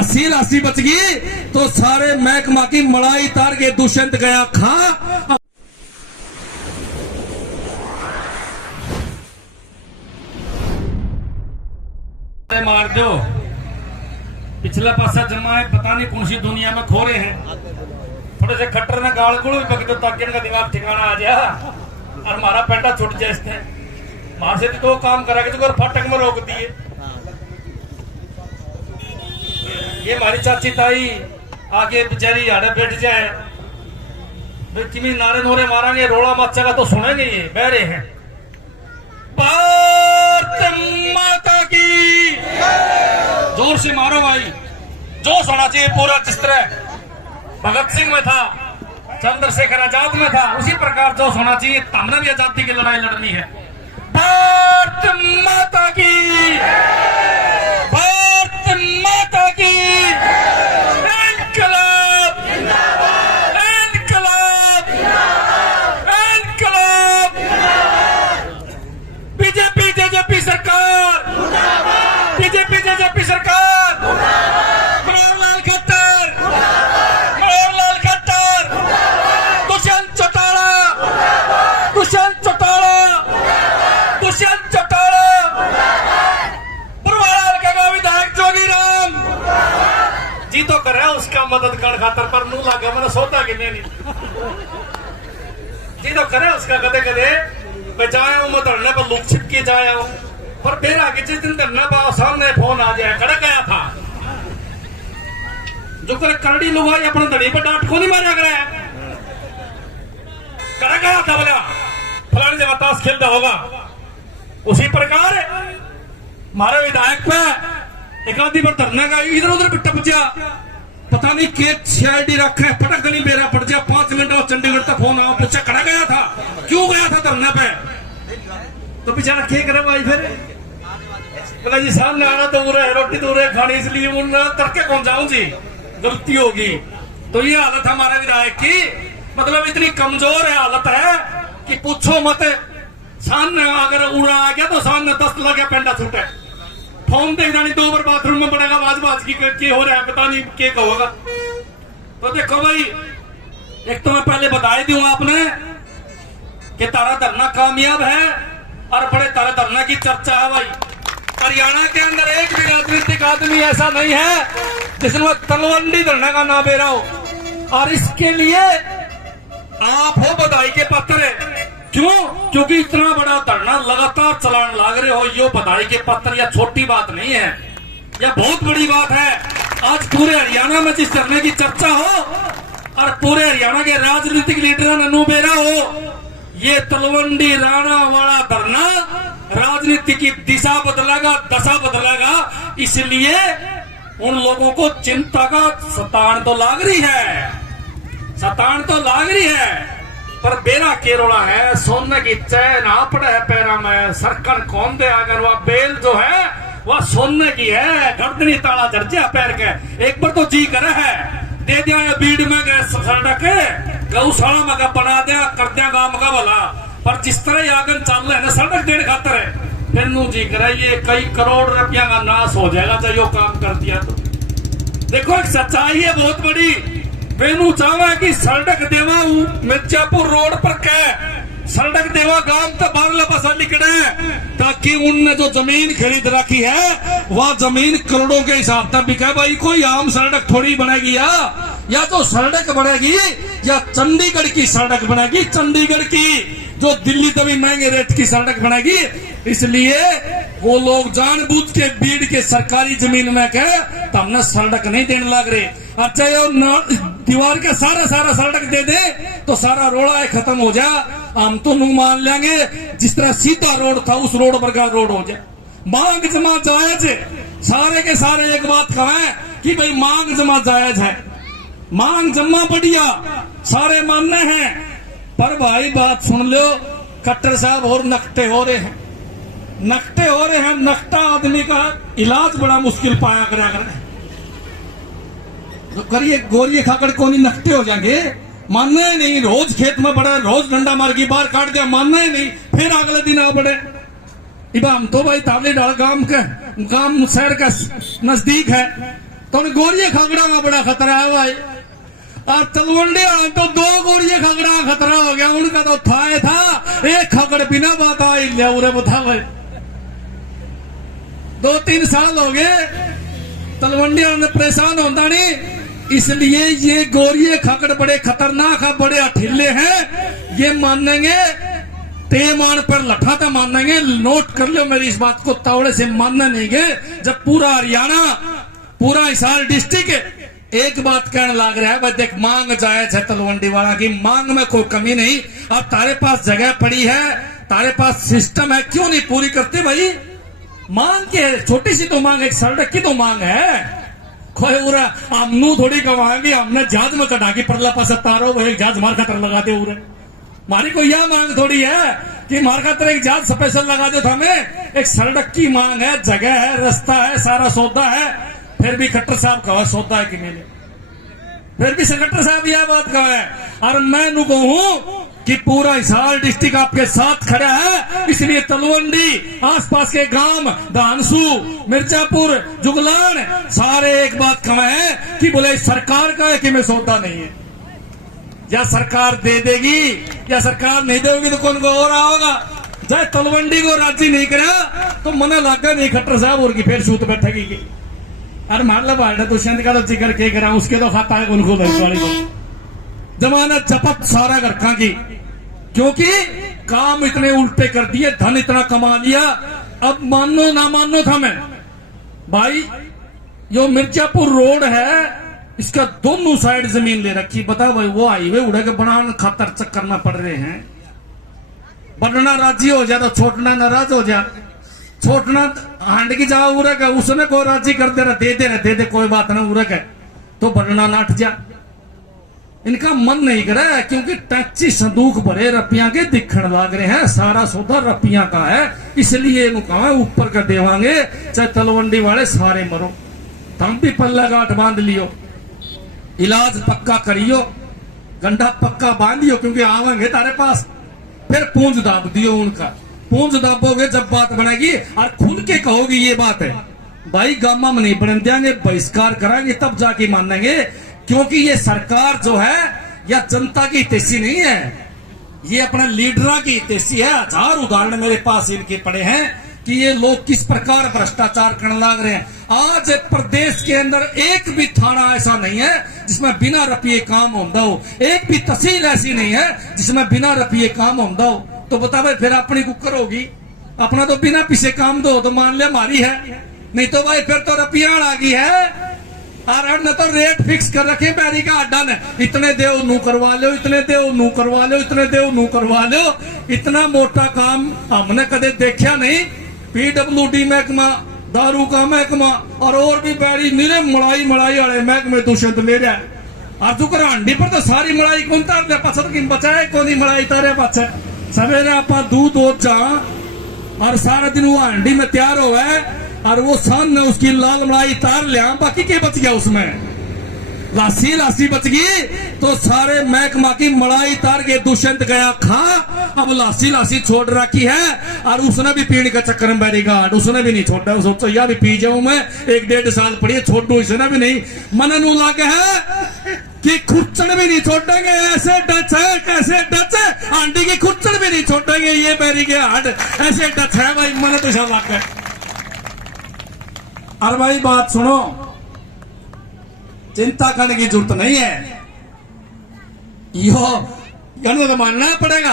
लासी लासी बच गई तो सारे महकमा की मलाई तार के दुष्यंत गया खा। मार दो पिछला पासा जमा है, पता नहीं कौन सी दुनिया में खो रहे हैं। थोड़े से खट्टर ने गाल गुड़ भी पक दो ताकि इनका दिमाग ठिकाना आ जाए और हमारा पेंटा छुट जाए। इसने मार से तो काम करा के तो फाटक में रोक दिए। ये हमारी चाची ताई आगे बेचारी यार बैठ जाए, किमी नारे नोरे मारेंगे, रोड़ा मचेगा तो सुनेंगे। ये बह रहे हैं। भारत माता की जोर से मारो भाई, जोश होना चाहिए पूरा। जिस तरह भगत सिंह में था, चंद्रशेखर आजाद में था, उसी प्रकार जोश होना चाहिए। हमने भी आजादी की लड़ाई लड़नी है। भारत माता की, भारत माता की, इनकलाब इनकलाब इनकलाब, बीजेपी जेजेपी सरकार, बीजेपी जेजेपी सरकार, मनोहरलाल खट्टर, मनोहरलाल खट्टर, दुष्यंत चौटाला, दुष्यंत चौटाला, दुष्यंत चौटाला, बुरवाड़ा का विधायक जोगीराम जी तो कर रहा है उसका मदद कर खातर, पर नू लागे मैंने सोता कि नहीं जी तो करे उसका कदे कदे बचाया हूं मैं धरने पर लुक छिप के जाया हूं। पर मेरा कि जिस दिन धरना पाओ सामने फोन आ जाए, कड़क गया था जो कर करड़ी लुगाई अपने धड़ी पर डांट को नहीं मारा कराया, कड़क गया था बोला फलाने जगह ताश खेलता होगा। उसी प्रकार हमारे विधायक पे एक आदमी पर धरने का इधर उधर भी टप जा, पता नहीं के सीआईडी रखे पटक गली मेरा पड़ जा। 5 मिनट और चंडीगढ़ तक फोन आओ पूछा खड़ा गया था, क्यों गया था धरने पे? तो बेचारा क्या करे भाई, फिर बोला जी सामने आना तो दूर है, रोटी दूर है खानी, इसलिए उन तड़के कौन जाऊं जी, गलती होगी। तो ये हालत हमारे विधायक की, मतलब इतनी कमजोर है हालत है कि पूछो मत। सामने अगर उड़ा आ गया तो सामने 10 लगे पेंडा छूटे। फोन देखना नहीं, 2 बार बाथरूम में पड़ेगा, आवाज की हो रहा है पता नहीं क्या होगा। तो देखो भाई, एक तो मैं पहले बधाई दूं आपने कि तारा धरना कामयाब है और बड़े तारा धरना की चर्चा है भाई। हरियाणा के अंदर एक भी राजनीतिक आदमी ऐसा नहीं है जिसने तलवंडी धरने का नाम ले रहा हो, और इसके लिए आप हो बधाई के पात्र। क्यों? क्योंकि इतना बड़ा धरना लगातार चलाने लग रहे हो, यो बधाई के पात्र या छोटी बात नहीं है, यह बहुत बड़ी बात है। आज पूरे हरियाणा में जिस धरने की चर्चा हो और पूरे हरियाणा के राजनीतिक लीडरों ने नुबेरा हो, ये तलवंडी राणा वाला धरना राजनीति की दिशा बदलेगा, दशा बदलेगा। इसलिए उन लोगों को चिंता का सतान तो लाग रही है, सतान तो लाग रही है, पर बेरा केरोला है। सोने की चैन आ पड़े है पैरा में, सरकन कौन दे अगर वह बेल जो है वह सोने की है। गर्दनी ताला जर्जिया पैर के, एक बार तो जी करे है दे दिया बीड़ में गए सड़क गौशाला में बना दिया, कर दिया गांव का भला। पर जिस तरह आगन चल रहे ना सड़क देने खातर है, फिर नू जी करे ये कई करोड़ रुपया का नाश हो जाएगा जब यो काम कर दिया तो। देखो एक सच्चाई है बहुत बड़ी, वेनू चाहवा कि सड़क देवा मिर्जापुर रोड पर कह सड़क देवा गांव तक बारला पासा निकले, ताकि उनने जो जमीन खरीद रखी है वह जमीन करोड़ों के हिसाब तक बिके। भाई कोई आम सड़क थोड़ी बनेगी, या तो सड़क बनेगी या चंडीगढ़ की सड़क बनेगी, चंडीगढ़ की जो दिल्ली तभी महंगे रेट की सड़क बनेगी। इसलिए वो लोग जानबूझ के बीड़ के सरकारी जमीन में कहे तो हमने सड़क नहीं देने लग रहे। अच्छा ये दीवार का सारा सारा सड़क दे दे तो सारा रोड़ा खत्म हो जाए, हम तो नू मान लेंगे। जिस तरह सीधा रोड था उस रोड पर का रोड हो जाए। मांग जमा जायज है, सारे के सारे एक बात कहें कि भाई मांग जमा जायज है, मांग जमा बढ़िया सारे मानने हैं। पर भाई बात सुन लो, खट्टर साहब और नकटे हो रहे हैं, नकटे हो रहे हैं। नकटा आदमी का इलाज बड़ा मुश्किल पाया कर तो करिए गोरिये खाकर कौन नकटे हो जाएंगे, मानना ही नहीं। रोज खेत में बढ़े, रोज डंडा मार की बाहर काट दिया, मानना ही नहीं। फिर अगले दिन आ बढ़े। इबा हम तो भाई तावली डाल गांव के, गांव शहर का नजदीक है, तो उन गोरिये खागड़ा में बड़ा खतरा है भाई। और तलवंडी तो 2 गोरिये खागड़ा का खतरा हो गया, उनका तो था एक खगड़ बिना बात आई लिया उरे बता भाई। 2-3 साल हो गए तलवंडी ने परेशान होता नहीं, इसलिए ये गोरिये खगड़ बड़े खतरनाक है, बड़े अठिल्ले हैं। ये मानेंगे तेमान पर लठा था मानेंगे, नोट कर लो मेरी इस बात को, तावड़े से मानना नहीं गए। जब पूरा हरियाणा पूरा हिसार डिस्ट्रिक्ट एक बात कहने लग रहा है, भाई देख मांग जायज है तलवंडी वाला की, मांग में कोई कमी नहीं। अब तारे पास जगह पड़ी है, तारे पास सिस्टम है, क्यों नहीं पूरी करते भाई? मांग के छोटी सी तो मांग, एक सड़क की तो मांग है। कोई उरा हमनू थोड़ी कमाएंगे, हमने जहाज में चढ़ा के परला पास तारो वो एक जहाज मार खतर लगाते उरे। मारी को यह मांग थोड़ी है कि मार खतर एक जहाज स्पेशल लगा दो, हमें एक सड़क की मांग है, जगह है, रास्ता है, सारा सौदा है। फिर भी खट्टर साहब कहा सौदा है कि मैंने, फिर भी खट्टर साहब यह बात कहा है। और मैं नु कहूं कि पूरा हिसार डिस्ट्रिक्ट आपके साथ खड़ा है, इसलिए तलवंडी आसपास के गांव धानसू, मिर्जापुर, जुगलान सारे एक बात कहे कि बोले सरकार का है कि मैं सौदा नहीं है, या सरकार दे देगी या सरकार नहीं देगी तो कौन को और होगा। चाहे तलवंडी को राजी नहीं करा तो मना लगा नहीं खट्टर साहब और की फिर सूत बैठेगी की। अरे मान लो बाढ़ दुष्यंत का तो जिक्र के करा, उसके तो खाता है उनको वाली को जमानत जपत सारा घर की, क्योंकि काम इतने उल्टे कर दिए, धन इतना कमा लिया। अब मानो ना मानो था मैं भाई, जो मिर्जापुर रोड है इसका दोनों साइड जमीन ले रखी, बता भाई वो हाईवे उड़ा के बनाने खातर चक्कर में पड़ रहे हैं। बढ़ना राजी हो जाए तो छोटना नाराज हो जाए, छोटना हांड की जा उड़ा के उसने को राजी कर दे रहा, दे दे कोई बात ना उड़ा के, तो बढ़ना नाट जा। इनका मन नहीं करे क्योंकि टैक्सी संदूक भरे रपिया के दिखण लाग रहे हैं, सारा सौदा रपिया का है, इसलिए कहा ऊपर कर देवांगे, चाहे तलवंडी वाले सारे मरो, तुम भी पल्ला गांठ बांध लियो, इलाज पक्का करियो, गंडा पक्का बांधियो, क्योंकि आवेंगे तारे पास। फिर पूंज दाब दियो उनका, पूंज दाबोगे जब बात बनेगी और खुल के कहोगे ये बात है भाई, गामा में नहीं बन देंगे, बहिष्कार कराएंगे तब जाके मानेंगे। क्योंकि ये सरकार जो है या जनता की हितैषी नहीं है, ये अपने लीडरों की हितैषी है। 1000 उदाहरण मेरे पास इनके पड़े हैं कि ये लोग किस प्रकार भ्रष्टाचार करने लग रहे हैं। आज प्रदेश के अंदर एक भी थाना ऐसा नहीं है जिसमें बिना रुपये काम होता हो, एक भी तहसील ऐसी नहीं है जिसमें बिना रुपये काम होता हो। तो बता भाई फिर अपनी कुकर होगी, अपना तो बिना पीछे काम दो तो मान ले हमारी है, नहीं तो भाई फिर तो रुपया आ गई है। और न तो रेट फिक्स कर रखे बैरी का अड्डा ने, इतने देव नू करवा लो, इतने देव नू करवा लो, इतने देव नू करवा लो। इतना मोटा काम हमने कदे देखा नहीं। पीडब्ल्यूडी महकमा, दारू का महकमा और भी बैरी निरे मलाई वाले महकमे दूषित ले रहा है। और तू हांडी पर तो सारी मलाई कौन तार दे पास कि बचाए कौन मलाई तारे पास सवेरे आप दूध हो जा और सारा दिन वो हांडी में तैयार हो है और वो सन ने उसकी लाल मलाई तार लिया, बाकी क्या बच गया उसमें? लासी बच गई। तो सारे महकमा की मलाई तार के दुष्यंत गया खा, अब लासी छोड़ रखी है और उसने भी पीने का चक्कर में बैरी गार्ड उसने भी नहीं छोड़ा। सोचो यार भी पी जाऊं मैं, 1-1.5 साल पड़ी छोड़ दू, इसने भी नहीं मननू लागे है कि खुरचन भी नहीं छोड़ेंगे। ऐसे डच है, कैसे डच है, आंटी की खुरचन भी नहीं छोड़ेंगे, ये बैरी के हाथ ऐसे डच है भाई, मन तो सब लाग है। अरे भाई बात सुनो, चिंता करने की जरूरत नहीं है, यो तो मानना पड़ेगा,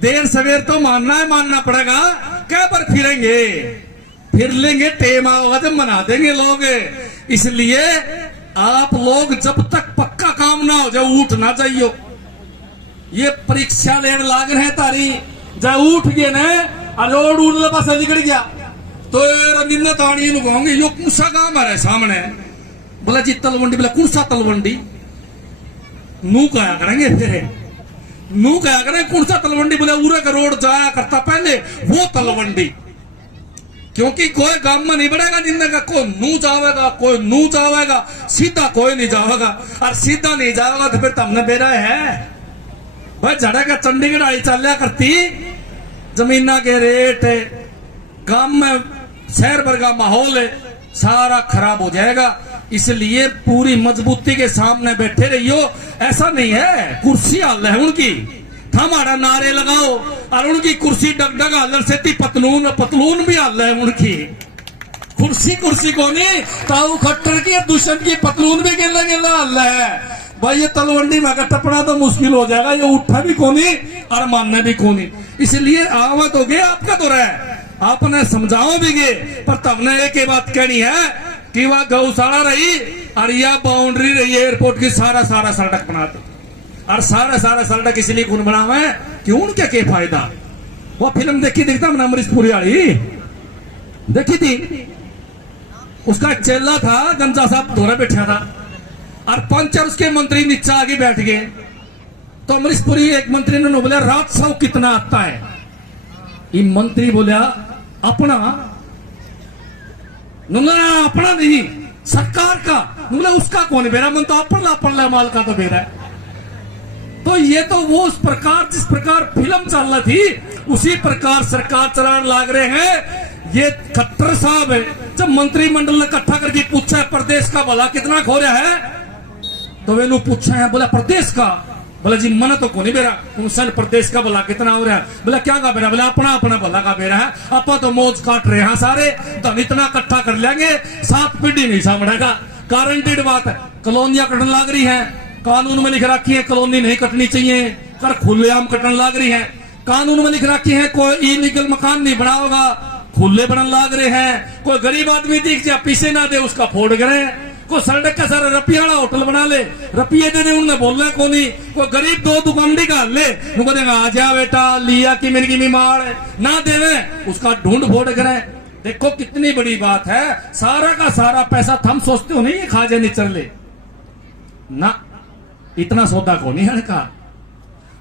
देर सवेर तो मानना पड़ेगा। क्या पर फिर लेंगे, टेम आओगा जब मना देंगे लोग। इसलिए आप लोग जब तक पक्का काम ना हो जाए उठ ना जाइयो। ये परीक्षा लेने लाग रहे तारी, जब उठ गए ना रोड उड़ने पास निकल गया तो रनिंदा ताड़ी कहूंगे यो कौन सा काम है सामने, बोला जी तलवंडी, बोला कौन सा तलवंडी, नू कहा करेंगे, फिर नू कहा करेंगे कौन सा तलवंडी, बोले उरे का रोड जाया करता पहले वो तलवंडी। क्योंकि कोई गांव में नहीं बढ़ेगा जिंदगी का, कोई नू जावेगा, कोई नू जावेगा, सीधा कोई नहीं जावेगा। और सीधा नहीं जावेगा तो फिर तुमने बेरा है भाई, झड़ेगा चंडीगढ़ आई चलिया करती, जमीना के रेट, गांव में शहर भर का माहौल सारा खराब हो जाएगा। इसलिए पूरी मजबूती के सामने बैठे रहियो। ऐसा नहीं है कुर्सी हाल है उनकी, हमारा नारे लगाओ और उनकी कुर्सी डगडग हालर से पतलून पतलून भी हाल है उनकी। कुर्सी कुर्सी को नहीं ताऊ खट्टर की दुष्मन की पतलून भी गिला गिला हाल है भाई। ये तलवंडी में अगर टपना तो मुश्किल हो जाएगा, ये उठा भी कोनी और मानना भी कोनी। इसलिए आवत हो गए आपका तो रहे आपने समझाओ भी गए, पर तब ने एक बात कहनी है कि वह गौशाला रही और यह बाउंड्री रही एयरपोर्ट की, सारा सारा सड़क बना दो। और सारा सारा सड़क इसलिए कौन बनावा है कि उनके क्या फायदा। वो फिल्म देखी देखता मैंने अमरीश पुरी वाली देखी थी, उसका एक चेला था गंजा साहब धोरा बैठा था और पंच और उसके मंत्री नीचे आगे बैठ गए। तो अमरीश पुरी एक मंत्री ने बोला राजस्व कितना आता है। ये मंत्री बोला अपना अपना नहीं सरकार का। उसका कौन बेरा, मन तो अपन माल का तो बेरा है। तो ये तो वो उस प्रकार जिस प्रकार फिल्म चल रही थी उसी प्रकार सरकार चलाने लाग रहे हैं। ये खट्टर साहब है, जब मंत्रिमंडल ने इकट्ठा करके पूछा है प्रदेश का भला कितना खो रहा है, तो वे लोग पूछा है, बोला प्रदेश का, बोला जी मन तो को नहीं बेरा उनसे प्रदेश का भला कितना हो रहा है। बोला क्या का बेरा, बोला अपना अपना भला का बेरा है, अपा तो मौज काट रहे हैं सारे, धन इतना इकट्ठा कर लेंगे 7 पीढ़ी नहीं सामड़ेगा। गारंटीड बात है। कॉलोनियां कटने लाग रही है, कानून में लिख रखी है कॉलोनी नहीं कटनी चाहिए, कर खुलेआम कटने लाग रही है। कानून में लिख रखी है कोई इलीगल मकान नहीं बना होगा, खुले बनने लाग रहे हैं। कोई गरीब आदमी दिख जाए पीछे ना दे उसका फोड़ करे, कोई सड़क का सारा रपिया वाला होटल बना ले, रपिये दे दे उन्हें बोलना को नहीं। कोई गरीब 2 दुकान निकाल ले, उनको देगा आ जा बेटा लिया कि मेरी की बीमार ना देवे उसका ढूंढ फोड़ करे। देखो कितनी बड़ी बात है, सारा का सारा पैसा हम सोचते हो नहीं खा जाए निचर ले ना, इतना सौदा को नहीं है का।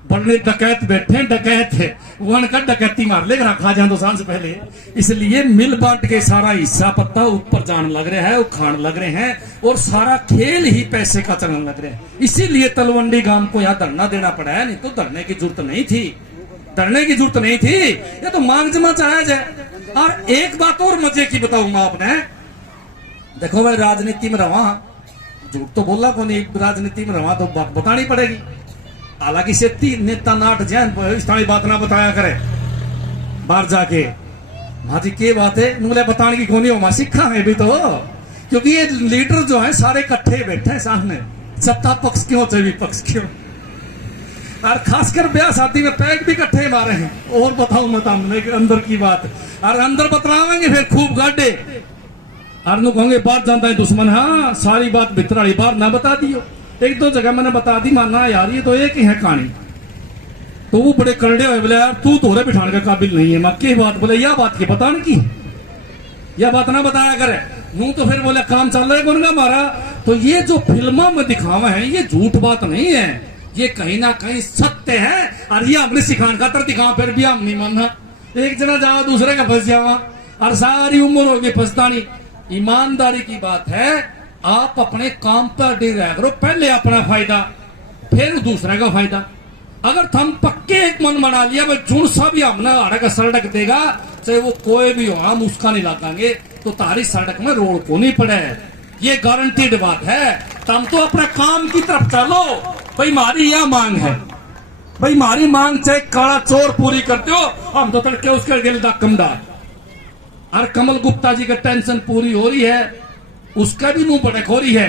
बड़े डकैत बैठे डकैत है वन का डकैती मार लेगा खा जाए तो सांस पहले। इसलिए मिल बांट के सारा हिस्सा पत्ता ऊपर जान लग रहा है, वो खान लग रहे हैं और सारा खेल ही पैसे का चलने लग रहा है। इसीलिए तलवंडी गांव को यहाँ धरना देना पड़ा है, नहीं तो धरने की जरूरत नहीं थी, धरने की जरूरत नहीं थी। ये तो मांग जमा चाहे जाए। और एक बात और मजे की बताऊंगा आपने, देखो भाई राजनीति में रवा, झूठ तो बोला को नहीं, राजनीति में रवा तो बतानी पड़ेगी। हालांकि से 3 नेता नाट जैन बात ना बताया करे बाहर जाके भाजी के बात है मुझे बताने की कोनी हो सीखा है भी तो, क्योंकि ये लीडर जो है सारे इकट्ठे बैठे हैं सामने, सत्ता पक्ष क्यों चाहे विपक्ष क्यों, और खासकर ब्याह शादी में पैक भी इकट्ठे मारे हैं। और बताऊं मैं सामने अंदर की बात, और अंदर बतलावेंगे फिर खूब गाड्डे और कहोगे बाहर जानता है दुश्मन, हाँ सारी बात भीतर वाली बाहर ना बता दियो। 1-2 जगह मैंने बता दी, मानना यार ये तो एक ही है कहानी। तो वो बड़े करड़े हुए बोले यार तू तोरे बिठाने का काबिल नहीं है, मक्की बात बोले यह बात की पता नहीं की, यह बात ना बताया करे यूं। तो फिर बोले काम चल रहा है कौन का हमारा। तो ये जो फिल्मों में दिखावा है ये झूठ बात नहीं है, ये कहीं ना कहीं सत्य है। और ये हमने सिखाने का तर दिखावा फिर भी हम नहीं मानना, एक जना जाओ दूसरे का फंस जावा और सारी उम्र होगी फंसता नहीं। ईमानदारी की बात है, आप अपने काम पर अड़े रह करो, पहले अपना फायदा फिर दूसरे का फायदा। अगर हम पक्के एक मन बना लिया भाई जून सा भी हमने हमारा का सड़क देगा चाहे वो कोई भी हो, हम उसका नहीं लगाएंगे तो तारी सड़क में रोड को नहीं पड़े, ये गारंटीड बात है। तो हम तो अपने काम की तरफ चलो भाई, हमारी यह मांग है भाई, हमारी मांग चाहे काला चोर पूरी करते हो, हम तो तड़के उसके गिल दमदार। और कमल गुप्ता जी का टेंशन पूरी हो रही है, उसका भी मुंह बड़क हो रही है।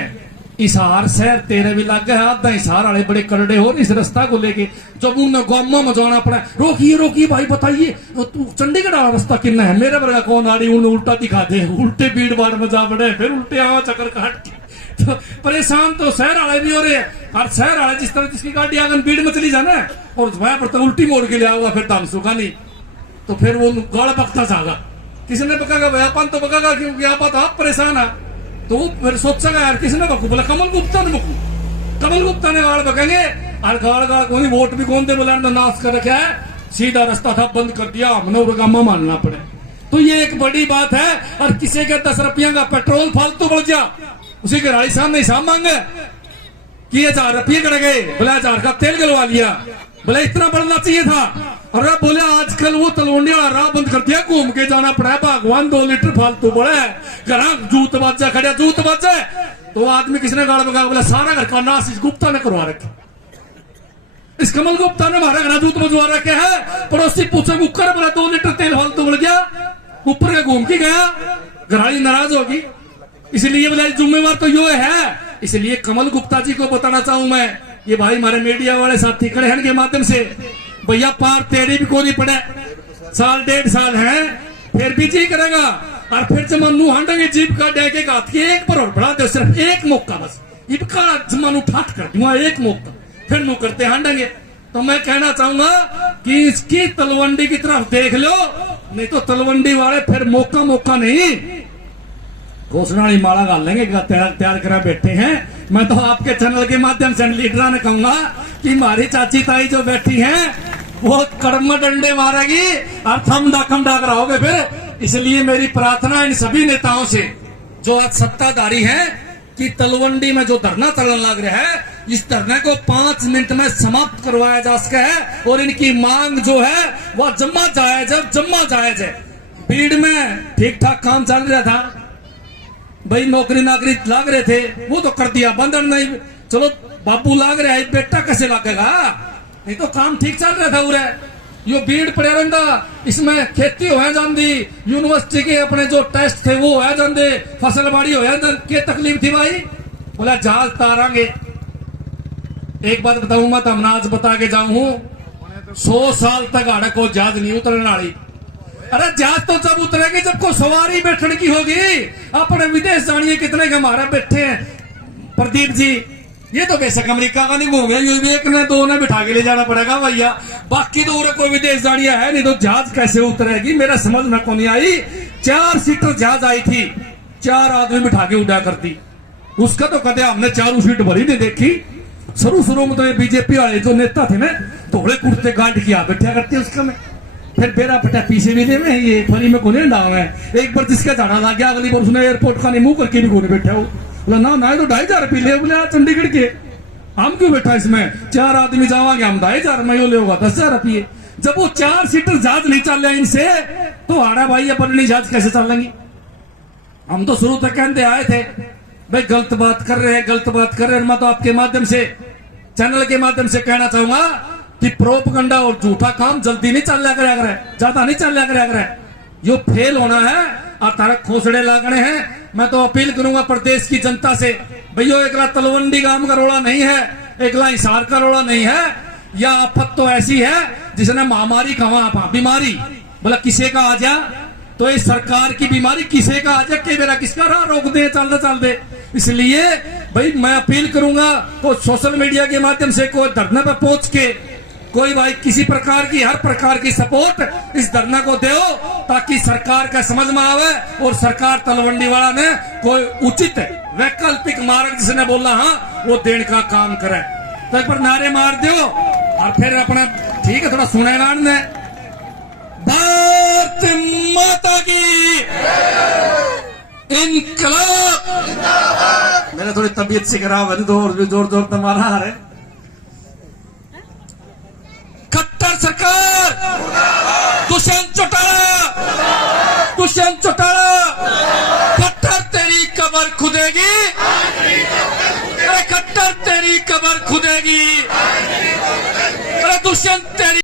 हिसार शहर तेरे भी लग गए, आधा हिसार वाले बड़े करड़े हो रहे इस रास्ता को लेके। जब उन्हें गांव में जाना पड़ा, रोकिए रोकिए भाई बताइए तू चंडीगढ़ वाला रास्ता कितना है, मेरे बड़ा कौन आड़ी उन्हें उल्टा दिखा दे, उल्टे भीड़ भाड़ में जा पड़े, फिर उल्टे आवा चक्कर काट के। तो परेशान तो शहर वाले भी हो रहे हैं। और शहर वाले जिस तरह जिसकी गाड़ी अगर भीड़ में चली जाना और वहां पर तो उल्टी मोड़ के लिया होगा, फिर दाम सुखा नहीं, तो फिर वो गाड़ा पकता जाएगा, किसी ने पकागा भाई अपन तो पकागा क्योंकि आप तो आप परेशान है। तो फिर सोचेगा यार किसने बकू, बोला कमल गुप्ता ने बकू, कमल गुप्ता ने गाड़ बकेंगे और गाड़ गाड़ को नहीं वोट भी कौन दे बोला नाश कर रखा है, सीधा रास्ता था बंद कर दिया, हमने उर्गामा मानना पड़े। तो ये एक बड़ी बात है। और किसी के 10 रुपया का पेट्रोल फालतू बढ़ जा, उसी के राड़ी साहब ने हिसाब मांगे कि 1000 रुपये कर गए, बोला 1000 का तेल गलवा लिया, बोला इतना बढ़ना चाहिए था। और अब बोले आजकल वो तलवंडी वाला राह बंद कर दिया, घूम के जाना पड़ा है, भगवान 2 लीटर फालतू बढ़े घर जूत बाजा खड़िया जूत बाजा तो आदमी किसने गाड़ बगा बोला सारा घर का नाश इस गुप्ता ने करवा रखे। इस कमल गुप्ता ने हमारा घर दूध मजवा रखे है। पड़ोसी पूछे कुकर बोला 2 लीटर तेल फालतू बढ़ गया, ऊपर का घूम के गया, घराड़ी नाराज होगी। इसलिए बोला जिम्मेवार तो यो है। इसलिए कमल गुप्ता जी को बताना चाहूं मैं, ये भाई हमारे मीडिया वाले साथी खड़े हैं के माध्यम से, भैया पार तेरे भी को नहीं पड़े, 1.5 साल है फिर भी जी करेगा। और फिर जब मनु हांडेंगे जीप का डेके का एक पर और बढ़ा दे, सिर्फ एक मौका बस इनका जमानू ठाट कर दूंगा, एक मौका फिर नु करते हांडेंगे। तो मैं कहना चाहूंगा कि इसकी तलवंडी की तरफ देख लो, नहीं तो तलवंडी वाले फिर मौका नहीं घोषणा वाली माला गाल लेंगे, तैयार करा बैठे हैं। मैं तो आपके चैनल के माध्यम से लीडरा ने कहूंगा कि हमारी चाची ताई जो बैठी हैं वो कड़म डंडे मारेगी और थम डाकम डाक रहोगे फिर। इसलिए मेरी प्रार्थना इन सभी नेताओं से जो आज सत्ताधारी हैं कि तलवंडी में जो धरना चलने लग रहा है, इस धरने को 5 मिनट में समाप्त करवाया जा सके है और इनकी मांग जो है वह जम्मा जायज है। भीड़ में ठीक ठाक काम चल रहा था भाई, नौकरी नाकरी लाग रहे थे वो तो कर दिया बंधन नहीं, चलो बाबू लाग रहा है बेटा कैसे लागेगा, नहीं तो काम ठीक चल रहा था। उरे यो भीड़ पड़े रहता, इसमें खेती हो जाती, यूनिवर्सिटी के अपने जो टेस्ट थे वो हो जाते, फसल बाड़ी हो जाती, क्या तकलीफ थी भाई। बोला जहाज तारांगे। एक बात बताऊं मैं तो आज बता के जाऊं, 100 साल तक आड़े को जहाज नहीं उतरने वाली। अरे जहाज तो जब उतरेगी जब को सवारी बैठने की होगी। अपने विदेश जानिए कितने के हमारे बैठे हैं प्रदीप जी, ये तो बेशक अमेरिका का नहीं घूमे, एक ने 2 ने बिठा के ले जाना पड़ेगा भैया, बाकी तो और कोई विदेश जानिया है नहीं। तो जहाज कैसे उतरेगी मेरा समझ में को नहीं आई। 4 सीटर जहाज आई थी, 4 आदमी बिठा के उड़ा करती, उसका तो कदे हमने 4 सीट भरी नहीं देखी। शुरू में तो ये बीजेपी वाले जो नेता थे ना थोड़े कुर्ते गांड किया बैठा करते उसका में, फिर बेरा पटा पीछे भी में ये फरी में कोने डाल है। एक बार जिसका झाड़ा लग गया अगली बार उसने एयरपोर्ट का नहीं मुंह करके भी कोने बैठा हो, बोला ना तो 2,500 रुपये ले, बोले चंडीगढ़ के हम क्यों बैठा इसमें, 4 आदमी जावांगे हम 2,500 में ले होगा 10,000 रुपये। जब वो 4 सीटर जहाज नहीं चल रहा इनसे तो हाड़ा भाई अपनी जहाज कैसे चलेंगी। हम तो शुरू तक कहते आए थे भाई गलत बात कर रहे हैं। मैं तो आपके माध्यम से चैनल के माध्यम से कहना चाहूंगा कि प्रोपगंडा और झूठा काम जल्दी नहीं चल रहा, ज्यादा नहीं चल रहा, यो फेल होना है और तारा खोसड़े लागने हैं। मैं तो अपील करूंगा प्रदेश की जनता से, भैया एकला तलवंडी गांव का रोड़ा नहीं है, एकला हिसार का रोड़ा नहीं है, यह आफत तो ऐसी है जिसने महामारी कहा बीमारी बोला किसे का आ जा, तो इस सरकार की बीमारी किसे का आ जा के मेरा किसका राह रोक दे चल दे। इसलिए भाई मैं अपील करूंगा तो सोशल मीडिया के माध्यम से कोई धरने पर पहुंच के कोई भाई किसी प्रकार की हर प्रकार की सपोर्ट इस धरना को दो ताकि सरकार का समझ में आवे और सरकार तलवंडी वाला ने कोई उचित वैकल्पिक मार्ग जिसने बोला हाँ वो देने का काम करे। तो एक पर नारे मार दो और फिर अपना ठीक है थोड़ा सुने ने भारत माता की इनकलाब। मेरा थोड़ी तबीयत से खराब है तो जोर तो मारा है। खट्टर सरकार दुष्यंत चौटाला खट्टर तेरी कबर खुदेगी, अरे खट्टर तेरी कबर खुदेगी, अरे दुष्यंत तेरी